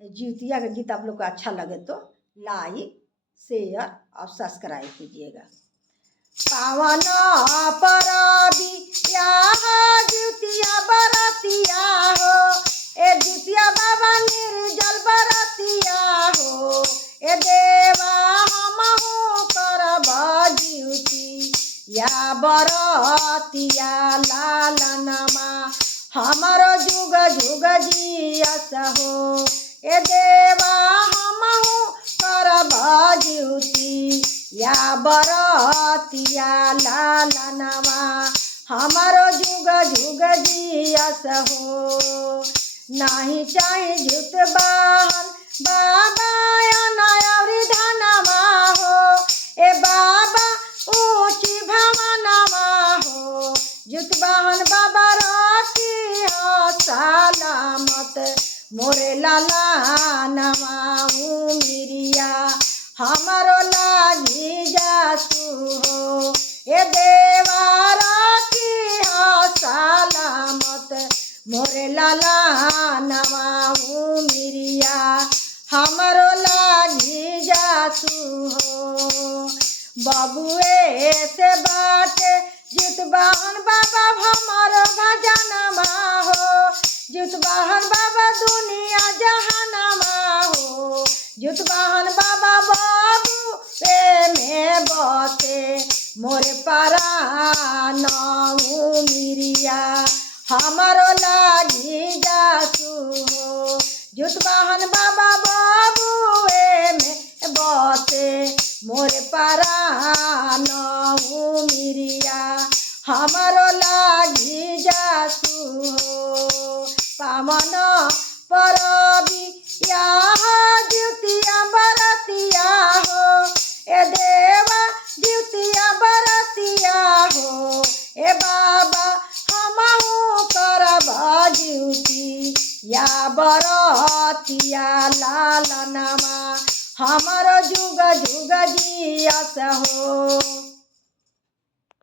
जितिया का गीत आप लोग को अच्छा लगे तो लाइक शेयर और सब्सक्राइब कीजिएगा। पावन परबिया जितिया बरतिया हो, ए जितिया बाबा निर्जल बरतिया हो, ए देवा हमहु करब जितिया बरतिया लालनमा हमारो जुग जुग जियस हो, ए देवा हमहु करब जितिया बरतिया लालनमा हमारो जुग जुग जियस हो। नाही चाहे जुत बाहन बाबा अनायरी धनमा हो, ए बाबा ऊंची भवनमा हो, जुत बाहन बाबा रखी हो सलामत मोरे लाला नमा उमिरिया हमारो लागी जासु हो, ए देवा रखी हो सलामत मोरे लाला नमा उमिरिया हमारो लागी जासु हो। बबुए से बाटे जुतवाहन बाबा हमारो भजनमा हो, जुतवाहन बाबा दुनिया जहानमा हो, जुतवाहन बाबा बाबू में बसे मोरे परान उमिरिया हमारो लागी जासु हो, जुतवाहन बाबा बाबू में बसे मोरे परान उमिरिया हमारो लागी जासु हो। पावन परबिया जितिया बरतिया हो, ए देवा जितिया बरतिया हो, ए बाबा हमहु करब जितिया बरतिया लालनमा हमारो जुग जुग जियस हो।